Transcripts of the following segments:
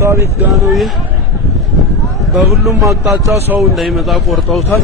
ፖስታ ቤት ጋር ነው ይህ። በሁሉም አቅጣጫ ሰው እንዳይመጣ ቆርጠውታል።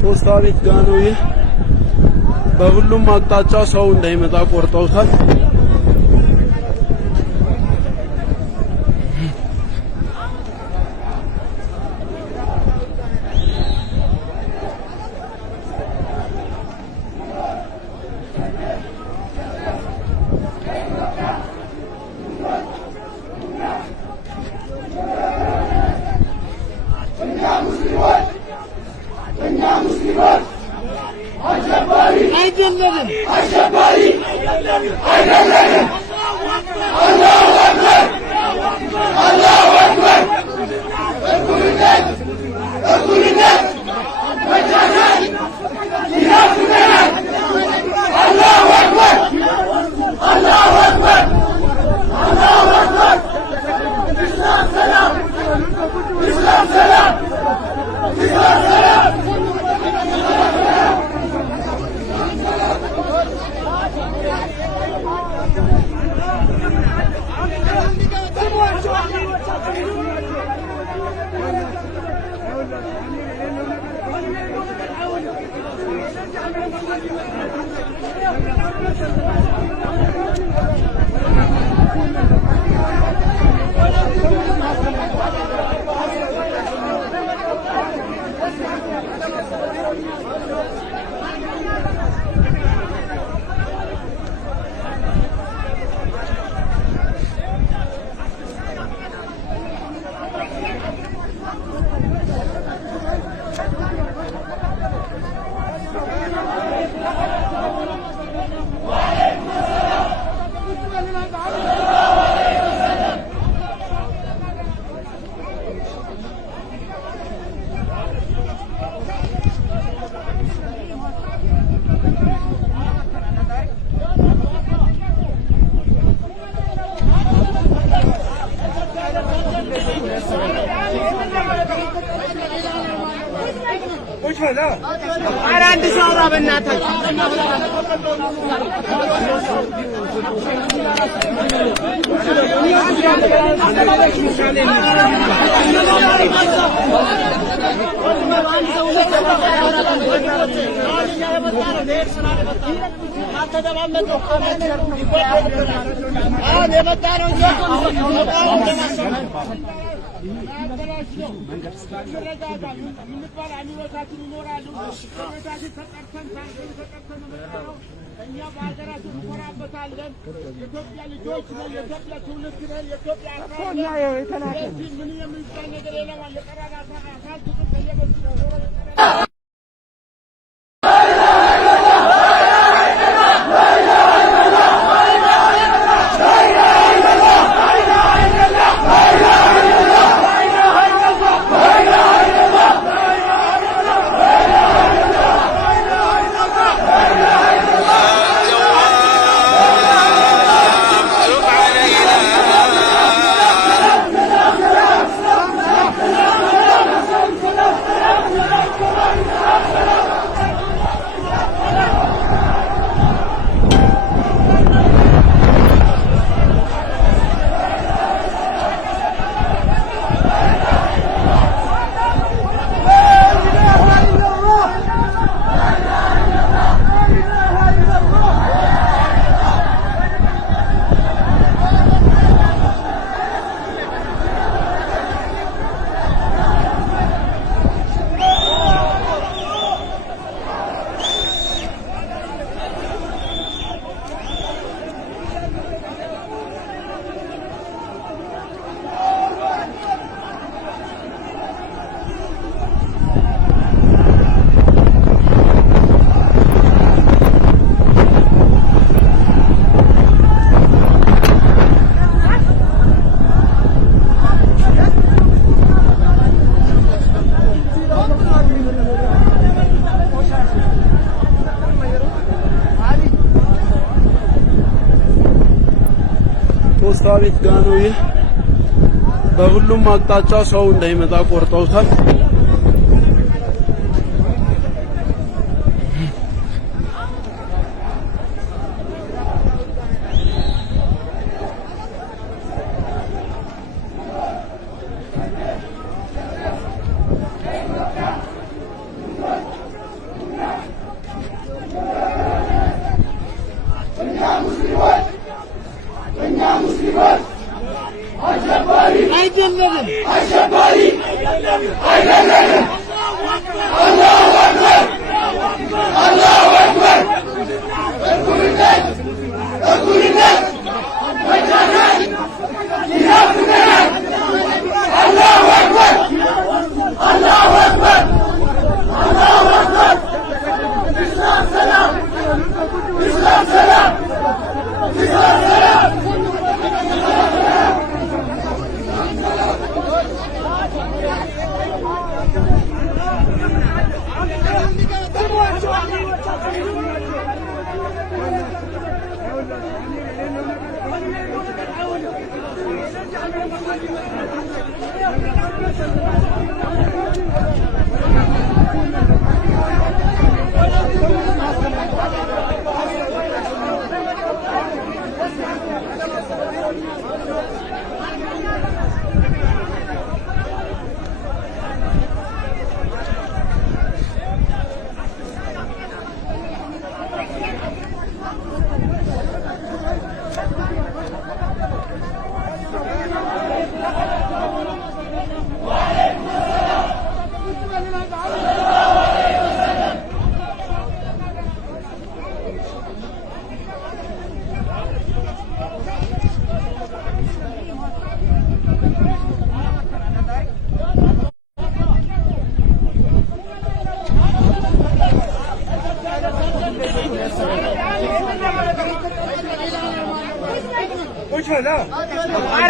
ፖስታ ቤት ጋር ነው ይህ። በሁሉም አቅጣጫ ሰው እንዳይመጣ ቆርጠውታል። አንድ ሰው አውራ በእናታችሁ ቤት ጋር ነው ይህ። በሁሉም አቅጣጫ ሰው እንዳይመጣ ቆርጠውታል።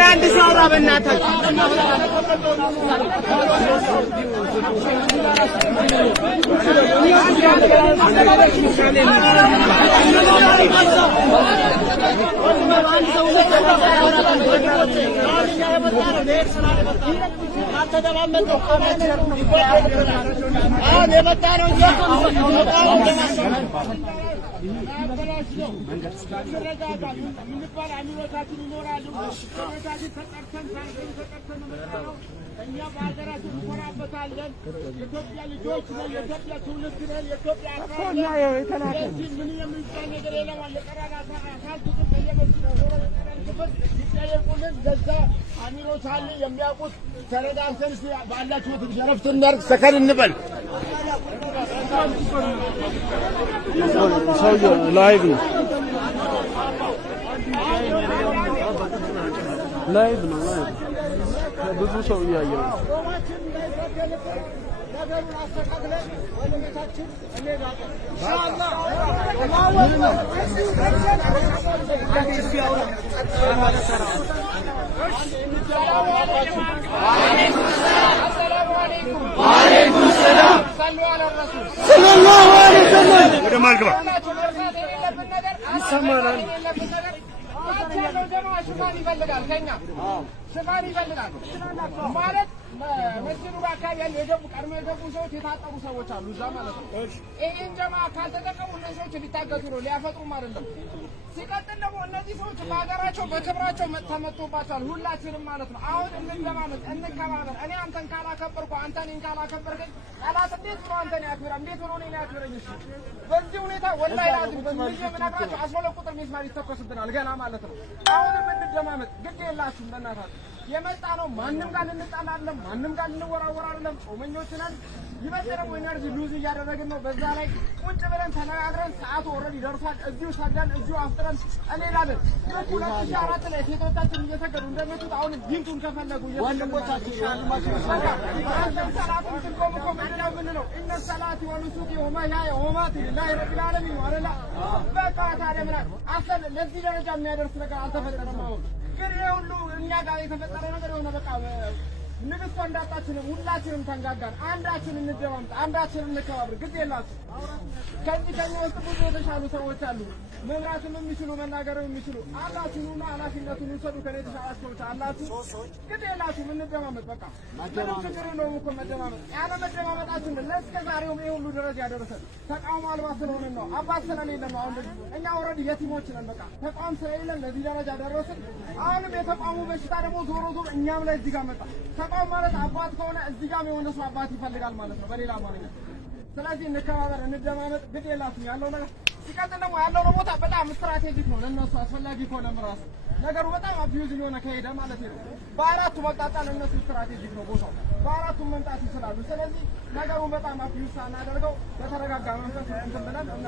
አንድ ሰው ራ በእናታችሁ ላይቭ ነው ብዙ ሰው ያያው ወአለይኩም ሰላም ሰለላሁ ዐለይሂ ወሰለም ወደ ማልገባ ይሰማናል ሽፋን ይፈልጋል ከኛ ሽፋን ይፈልጋል ማለት መስጊዱ አካባቢ ያሉ የገቡ ቀድሞ የገቡ ሰዎች የታጠቡ ሰዎች አሉ እዛ ማለት ነው። ይሄን ጀማ ካልተጠቀሙ እነዚህ ሰዎች ሊታገቱ ነው ሊያፈጥሩም አይደለም። ሲቀጥል ደግሞ እነዚህ ሰዎች በሀገራቸው በክብራቸው ተመቶባቸዋል ሁላችንም ማለት ነው። አሁን እንለማመጥ እንከባበር። እኔ አንተን ካላከበርኩ አንተ እኔን ካላከበርከኝ ጠላት እንዴት ብሎ አንተን ያክብራ እንዴት ብሎ እኔን ያክብረኝ? እሺ በዚህ ሁኔታ ወላሂ ላዚም በዚህ የምነግራችሁ 12 ቁጥር ሚስማር ይተኮስብናል ገና ማለት ነው። አሁንም እንደማመጥ ግድ የላችሁም በእናታችሁ የመጣ ነው። ማንም ጋር ልንጣላ አይደለም፣ ማንም ጋር ልንወራወር አይደለም። ጾመኞች ነን። ይበልጥ ደግሞ ኢነርጂ ሉዝ እያደረግን ነው። በዛ ላይ ቁጭ ብለን ተነጋግረን ሰዓቱ ኦልሬዲ ደርሷል። እዚሁ ሰግደን እዚሁ አፍጥረን እንሄዳለን። 2004 ላይ ሴቶቻችን እየሰገዱ እንደመጡት አሁንም ይምጡን ከፈለጉ ወንድሞቻችን ሰላቱን ስንቆም እኮ ምንድነው የምንለው? ኢነ ሰላቲ ወኑሱኪ ወመሕያየ ወመማቲ ሊላሂ ረቢል ዓለሚን ወረላ በቃ ታዲያ ምን አሰል ለዚህ ደረጃ የሚያደርስ ነገር አልተፈጠረም። አሁን ግን ይሄ ሁሉ እኛ ጋር የተፈጠረ ነገር የሆነ በቃ ንግስቷ እንዳጣችንም ሁላችንም ተንጋጋን። አንዳችን እንደማምጥ አንዳችን እንከባበር። ግድ የላችሁ ከኛ ውስጥ ብዙ የተሻሉ ሰዎች አሉ። መምራትም የሚችሉ መናገርም የሚችሉ አላችሁና ኃላፊነቱን ውሰዱ። ከኔ የተሻላችሁ ሰዎች አላችሁ። ግድ የላችሁም እንደማመጥ በቃ ምንም ችግር የለውም እኮ መደማመጥ። ያለ መደማመጣችን ለእስከ ዛሬውም ይሄ ሁሉ ደረጃ ያደረሰን ተቃውሞ አልባ ስለሆነ ነው። አባት ስለሌለን ነው። አሁን እኛ ኦልሬዲ የቲሞች ነን። በቃ ተቃውሞ ስለሌለን ለዚህ ደረጃ ደረስን። አሁንም የተቃውሞ በሽታ ደግሞ ዞሮ ዞሮ እኛም ላይ እዚህ ጋር መጣ። ተቃውሞ ማለት አባት ከሆነ እዚህ ጋር የሆነ ሰው አባት ይፈልጋል ማለት ነው በሌላ አማርኛ። ስለዚህ እንከባበር፣ እንደማመጥ ግድ የላችሁም ያለው ነገር። ሲቀጥል ደግሞ ያለው ቦታ በጣም ስትራቴጂክ ነው ለነሱ አስፈላጊ ከሆነ ራሱ ነገሩ በጣም አቢዩዝ ሊሆነ ከሄደ ማለት ነው። በአራቱ መጣጣ ለነሱ ስትራቴጂክ ነው ቦታው፣ በአራቱ መምጣት ይችላሉ። ስለዚህ ነገሩ በጣም አቢዩዝ ሳናደርገው በተረጋጋ መንፈስ እንትን ብለን እና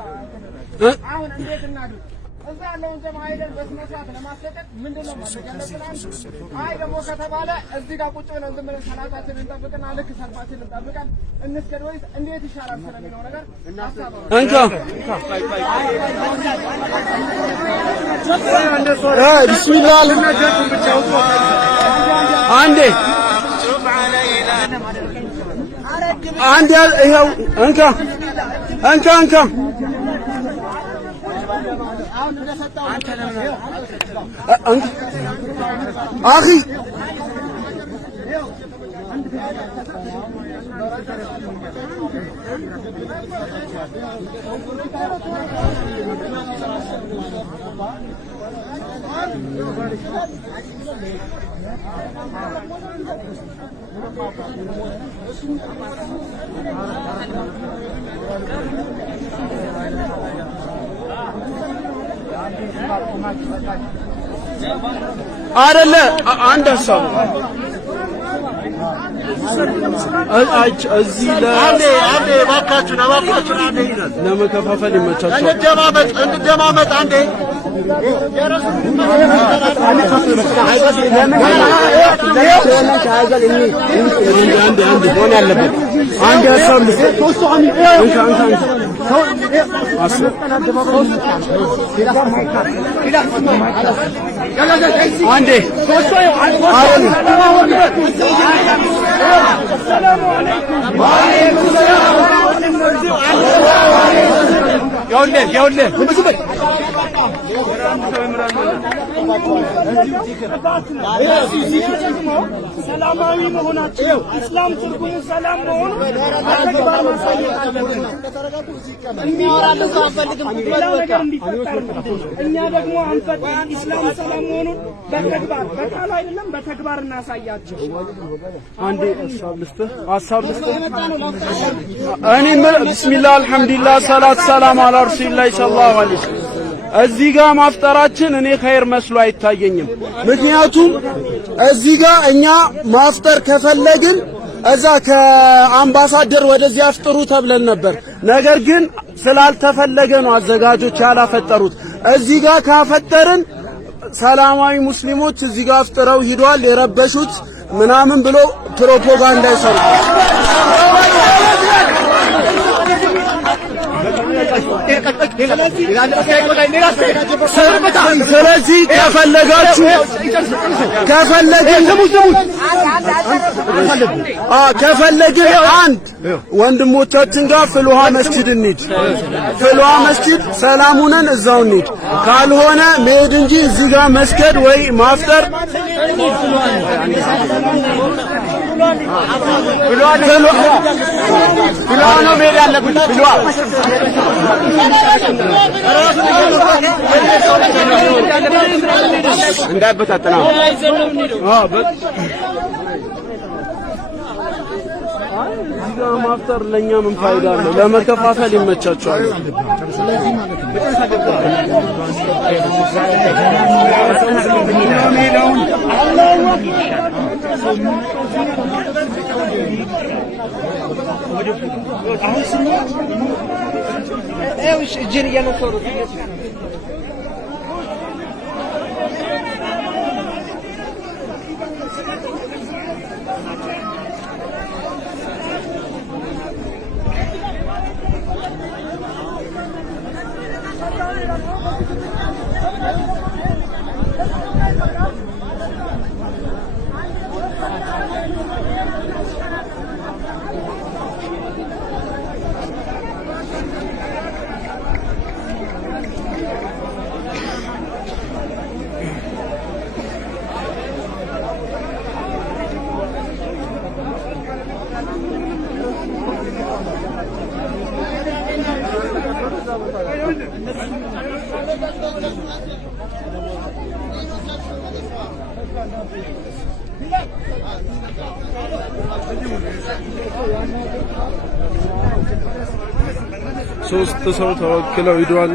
አሁን እንዴት እናድርግ? እዛ ያለውን ጀማ ሄደን በስነ ስርዓት ለማስለቀቅ ምንድነው ማድረግ ያለብን? አይ ደግሞ ከተባለ እዚህ ጋር ቁጭ ብለን ዝም ብለን ሰላታችንን እንጠብቅና ልክ ሰልፋችንን እንጠብቀን እንስገድ ወይስ እንዴት ይሻላል ስለሚለው ነገር ቢስሚላህ አንዴ ይኸው እንካ أخي አይደለ አንድ ሀሳብ እዚህ አንዴ ባካችሁን አንዴ ይላል ለመከፋፈል ይመቻችኋል። እንደማመጥ አንዴ ሰላማዊ መሆናቸው እስላም ትርጉሙ ሰላም መሆኑ በተግባር ማሳየት አለብን። የሚወራልን ሰው አንፈልግም። ሌላው ነገር እንዲፈጠር እኛ ደግሞ አንፈልግም። ኢስላም ሰላም መሆኑን በተግባር በቃል አይደለም በተግባር እናሳያቸው። አንዴ ሐሳብ ልስጥህ እኔ ቢስሚላህ አልሐምዱሊላህ ሰላት ሰላም አላ ረሱሊላህ ሰለላሁ ዐለይሂ ወሰለም እዚህ ጋር ማፍጠራችን እኔ ኸይር መስሎ አይታየኝም። ምክንያቱም እዚህ ጋር እኛ ማፍጠር ከፈለግን እዛ ከአምባሳደር ወደዚህ አፍጥሩ ተብለን ነበር። ነገር ግን ስላልተፈለገ ነው አዘጋጆች ያላፈጠሩት። እዚህ ጋር ካፈጠርን ሰላማዊ ሙስሊሞች እዚህ ጋር አፍጥረው ሂዷል የረበሹት ምናምን ብሎ ፕሮፓጋንዳ ይሰሩ። ስለዚህ ከፈለግን አንድ ወንድሞቻችን ጋር ፍልውሃ መስጂድ እንሂድ። ፍልውሃ መስጂድ ሰላሙንን እዛው እንሂድ። ካልሆነ መሄድ እንጂ እዚህ ጋር መስገድ ወይ ማፍጠር ፍልውሃ ነው መሄድ ያለብን። ፍልውሃ እንዳይበታተና ማፍጠር ለኛ ምን ፋይዳ አለው? ለመከፋፈል ይመቻቸዋል። ስለዚህ ማለት ነው ሶስት ሰው ተወክለው ሄደዋል።